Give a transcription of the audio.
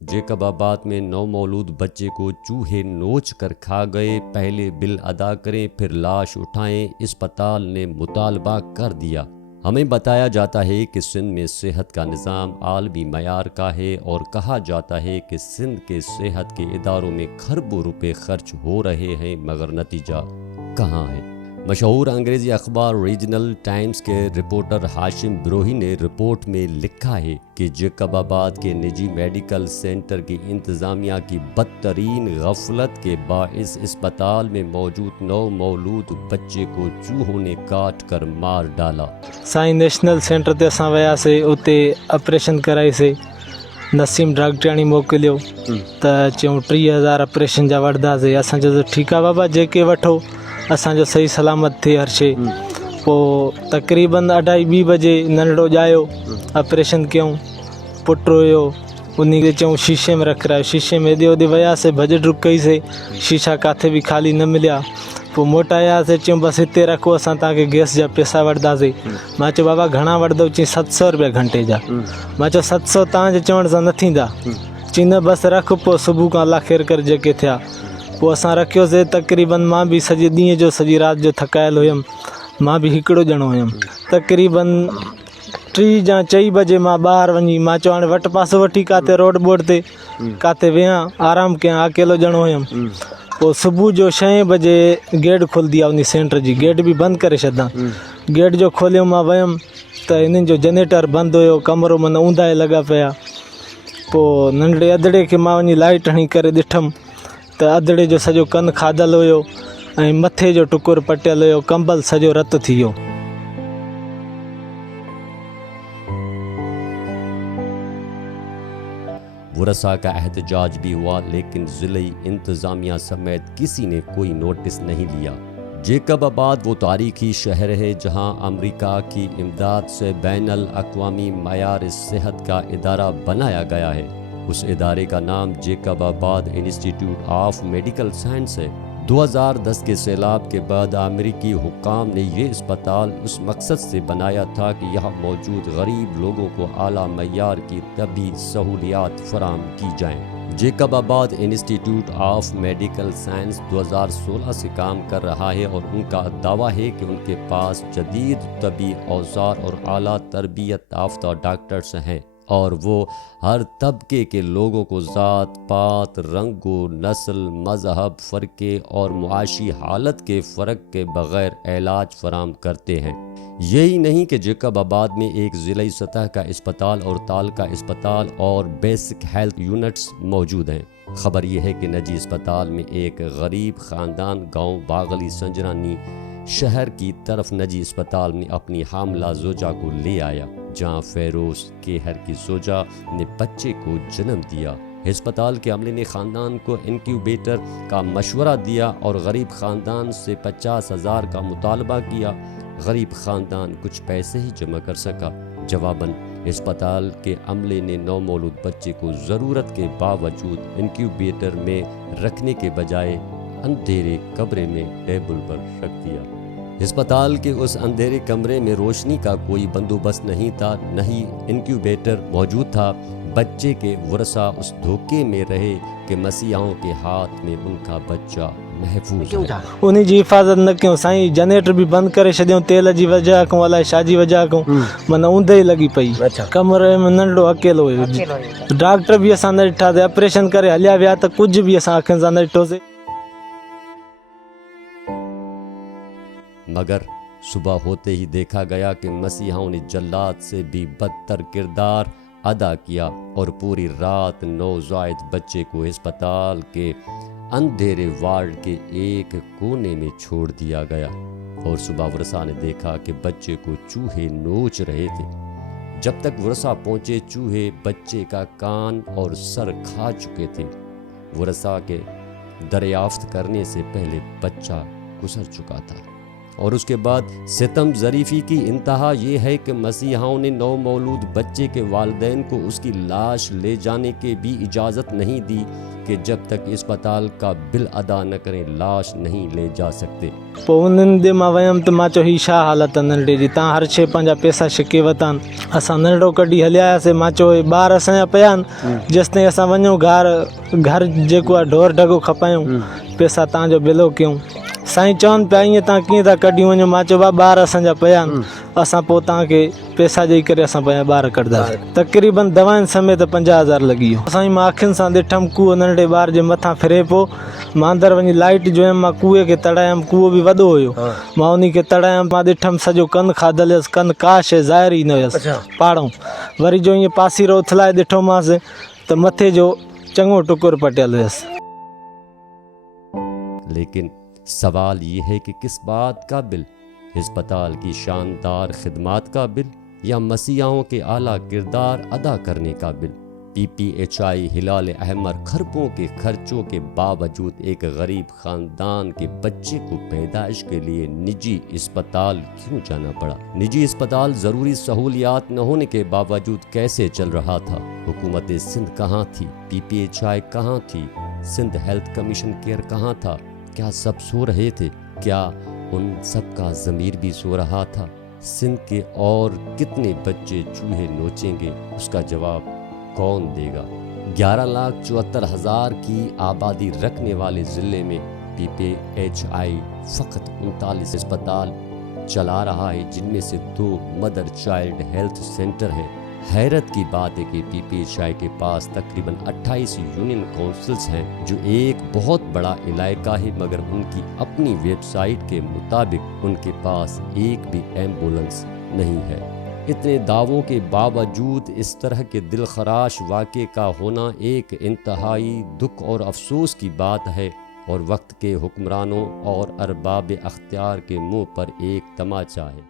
Jacob आबाद में नौ मौलूद बच्चे को चूहे नोच कर खा गए। पहले बिल अदा करें फिर लाश उठाएं, अस्पताल ने मुतालबा कर दिया। हमें बताया जाता है कि सिंध में सेहत का निज़ाम आलमी मयार का है और कहा जाता है कि सिंध के सेहत के इदारों में खरबों रुपए खर्च हो रहे हैं, मगर नतीजा कहाँ है। मशहूर अंग्रेज़ी अखबार रीजनल टाइम्स के रिपोर्टर हाशिम ब्रोही ने रिपोर्ट में लिखा है कि जेकब आबाद के निजी मेडिकल सेंटर की इंतज़ामिया की बदतरीन गफलत के बाइस अस्पताल में मौजूद 9 मौलूद बच्चे को चूहों ने काट कर मार डाला। साईं नेशनल सेंटर ते असां वियासीं, उते ऑपरेशन कराईसीं। नसीम डॉक्टराणी मोकिलियो त चयूं 30,000 ऑपरेशन जा वठंदासीं। असां चयो ठीकु आहे बाबा, जेके वठो, असांजो सही सलामत थिए हर शइ। पोइ तक़रीबन 2:30 बजे नंढड़ो ॼायो, ऑपरेशन कयूं। पुट हुयो, उन खे चयूं शीशे में रखायो। शीशे में हेॾे होॾे वियासीं, भॼ डुक कईसीं, शीशा किथे बि ख़ाली न मिलिया। पोइ मोटायासीं, चयूं बसि हिते रखो, असां तव्हांखे गैस जा पैसा वठंदासीं। मां चयो बाबा घणा वठंदव? चई 700 रुपया घंटे जा। मां चयो 700 तव्हांजे चवण सां न थींदा। चई न बसि रख, पोइ सुबुह खां अलाह ख़ैर कर जेके थिया। पोइ असां रखियोसीं। तक़रीबन मां बि सॼे ॾींहं जो सॼी राति जो थकायल हुयुमि। मां बि हिकिड़ो ॼणो हुयुमि। तक़रीबन 3 या 4 बजे मां ॿाहिरि वञी, मां चयो हाणे वटि पासो वठी किथे रोड बोर्ड ते किथे वियां, आराम कयां, अकेलो ॼणो हुयुमि। पोइ सुबुह जो 6 बजे गेट खुलंदी आहे उन सेंटर जी, गेट बि बंदि करे छॾां। गेट जो खोलियो, मां वियुमि त हिननि जो जनरेटर बंदि हुयो, कमरो मन ऊंधा लॻा पिया। पोइ नंढड़े अदिड़े खे मां वञी लाइट हणी करे ॾिठुमि त अदिड़े जो सॼो कनु खाधल हुयो ऐं मथे जो टुकुर पटियल हुयो, कंबल सॼो रत थी वियो। वरसा का एहतजाज भी हुआ, लेकिन ज़िले इंतज़ामिया समेत किसी ने कोई नोटिस नहीं लिया। जेकब आबाद वो तारीखी शहर है जहां अमेरिका की इमदाद से बैनुल अक़वामी मयार सेहत का इदारा बनाया गया है। उस इदारे का नाम जेकब आबाद इंस्टीट्यूट ऑफ मेडिकल साइंस है। 2010 के सैलाब के बाद अमेरिकी हुक्काम ने ये अस्पताल उस मकसद से बनाया था कि यहाँ मौजूद गरीब लोगों को आला मयार की तबी सहूलियात फराम की जाएं। जेकब आबाद इंस्टीट्यूट ऑफ मेडिकल साइंस 2016 से काम कर रहा है और उनका दावा है कि उनके पास जदीद तबी औजार और आला तरबियत याफ्ता डॉक्टर्स हैं और वो हर तबके के लोगों को ज़ात पात रंगो नस्ल मज़हब फ़र्क़े और मुआशी हालत के फ़र्क के बग़ैर इलाज फराम करते हैं। यही नहीं कि जेकब आबाद में एक ज़िली सतह का अस्पताल और तालका अस्पताल और बेसिक हेल्थ यूनिट्स मौजूद हैं। ख़बर यह है कि निजी अस्पताल में एक गरीब ख़ानदान गाँव बागली संजरानी शहर की तरफ निजी अस्पताल में अपनी हामला जोजा को ले आया, जहां फेरोज केहर की जोजा ने बच्चे को जन्म दिया। अस्पताल के अमले ने ख़ानदान को इंक्यूबेटर का मशवरा दिया और गरीब ख़ानदान से 50,000 का मुतालबा किया। गरीब ख़ानदान कुछ पैसे ही जमा कर सका। जवाबन अस्पताल के अमले ने 9 मौलूद बच्चे को ज़रूरत के बावजूद इंक्यूबेटर में रखने के बजाय अंधेरे कमरे में टेबल पर रख दिया। अस्पताल के उस अंधेरे कमरे में रोशनी का कोई बंदोबस्त नहीं था, न ही इंक्यूबेटर मौजूद था। बच्चे के वरसा उस धोखे में रहे कि मसीहाओं के हाथ में उनका बच्चा महफूज है। उन्हीं जी हिफ़ाज़त न कयूं साईं, जनरेटर भी बंदि करे छॾियूं तेल जी वजह खां, अलाए छा जी वजह खां, माना ऊंधे ई लॻी पई। कमरे में नंढड़ो अकेलो हुयो। डॉक्टर भी असां न ॾिठासीं, ऑपरेशन करे हलिया विया त कुझु बि असां अखियुनि सां न ॾिठोसीं। मगर सुबह होते ही देखा गया कि मसीहाओं ने जल्लाद से भी बदतर किरदार अदा किया और पूरी रात नौज़ायद बच्चे को अस्पताल के अंधेरे वार्ड के एक कोने में छोड़ दिया गया। और सुबह वरसा ने देखा कि बच्चे को चूहे नोच रहे थे। जब तक वरसा पहुंचे, चूहे बच्चे का कान और सर खा चुके थे। वरसा के दरियाफ्त करने से पहले बच्चा गुजर चुका था। और उसके बाद सितम ज़रीफ़ी की इंतहा ये है कि मसीहाओं ने 9 मौलूद बच्चे के वालिदैन को उसकी लाश ले जाने की भी इजाज़त नहीं दी। کہ جب تک اسپتال کا بل ادا نہ کریں لاش نہیں لے جا سکتے۔ पोइ उन्हनि ॾे मां वियुमि त मां चयो हीअ छा हालत आहे नंढे जी, तव्हां हर शइ पंहिंजा पैसा छिके वरिता आहिनि, असां नंढड़ो कढी हलिया आयासीं। मां चयो हे ॿार असांजा पिया आहिनि, जेसिताईं असां वञूं घर जेको आहे ढोर ढगो खपायूं, पैसा तव्हांजो बिलो कयूं। साईं चवनि पिया ईअं तव्हां कीअं था कढी वञो। मां चयो ॿार असांजा पिया आहिनि, असां पोइ तव्हांखे पैसा ॾेई करे असां पंहिंजा ॿार कढंदासीं। तक़रीबन दवाउनि समेत 50,000 लॻी वियो। साईं मां अखियुनि सां ॾिठमि कूओ नंढे ॿार जे मथां फिरे पियो। मां अंदरि वञी लाइट जोयमि, मां कूए खे तड़ायमि, कूओ बि वॾो हुयो, मां उन खे तड़ायमि। मां ॾिठमि सॼो कनु खाधल हुयसि, कनु का शइ ज़ाहिर ई न हुयसि पाड़ो। वरी जो ईअं पासीरो उथलाए ॾिठोमांसि त मथे जो चङो टुकुर पटियल हुयसि। लेकिन सवाल ये है कि किस बात का बिल? अस्पताल की शानदार खिदमात का बिल या मसीहाओं के आला किरदार अदा करने का बिल? PPHI हिलाल अहमर खरबों के खर्चों के बावजूद एक गरीब खानदान के बच्चे को पैदाइश के लिए निजी अस्पताल क्यों जाना पड़ा? निजी अस्पताल ज़रूरी सहूलियात न होने के बावजूद कैसे चल रहा था? हुकूमत सिंध कहाँ थी? PPHI कहाँ थी? सिंध हेल्थ कमीशन केयर कहाँ था? क्या सब सो रहे थे? क्या उन सब का ज़मीर भी सो रहा था? सिंध के और कितने बच्चे चूहे नोचेंगे, उसका जवाब कौन देगा? 11,74,000 की आबादी रखने वाले ज़िले में PPHI फ़कत 39 अस्पताल चला रहा है, जिनमें से 2 मदर चाइल्ड हेल्थ सेंटर हैं। हैरत की बात है कि PPHI के पास तकरीबन 28 यूनियन काउंसिल्स हैं, जो एक बहुत बड़ा इलाका है, मगर उनकी अपनी वेबसाइट के मुताबिक उनके पास एक भी एम्बुलेंस नहीं है। इतने दावों के बावजूद इस तरह के दिलखराश वाक़े का होना एक इंतहाई दुख और अफसोस की बात है, और वक्त के हुक्मरानों और अरबाब अख्तियार के मुंह पर एक तमाचा है।